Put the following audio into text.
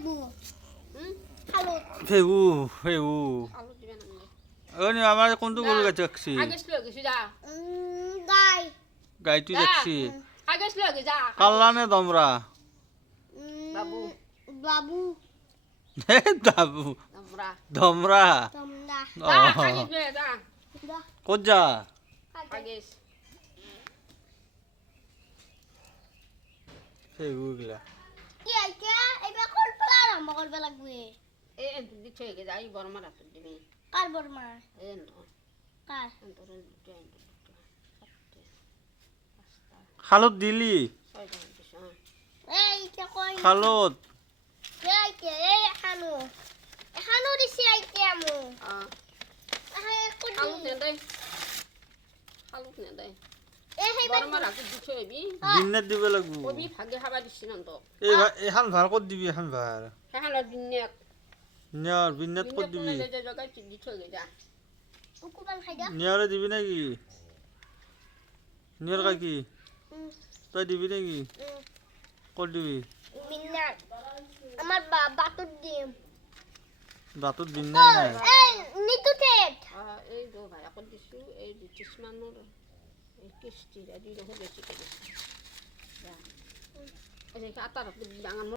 ফেগু খালত ফেউ আলু দিবেন না ওনি আমার কোনটো গরু গাছ রাখছি আগে স্লো গেছি যা গাই গাইটু রাখছি আগে স্লো গে যা কাল্লানে দমরা বাবু বাবু দাবু আমরা দমরা তোমরা আগে বে যা কোত যা আগে ফেউ গিলা কি আইছে এবার কোন প্লা আরম্ভ করবে লাগবে এ দিতে গে যাই বড় মারা তো দিবি কার বর্মা এ না কার তোর দিতে খালত দিলি ছয়জন দিছ এই কে কই খালত এই কে এই হানু হানু দিছি আইতে আমু হ্যাঁ কোন আলু নে দে আলু নে দে এই হে বড় মারা তো দিছ এবি দিনে দিবে লাগবো ওবি ভাগে হাবা দিছ না তো এখান ভার কত দিবি এখান ভার হ্যাঁ লা দিনে নিয়ার বিন্নাত কত দিবি যে জায়গায় দিছ গে যা উকুবাল খাইদা নিয়ারে দিবি নাকি নিয়ার কি তুই দিবি নাকি কত দিবি মিন্নার আমার বাতুর দিম বাতত দিন নাই নাই এই নিতু ঠেট এই দো ভাই এখন দিছু এই দিছিস মানুর এই কিস্তি রে দিলে হয়ে গেছে যা এই আতার বাঙান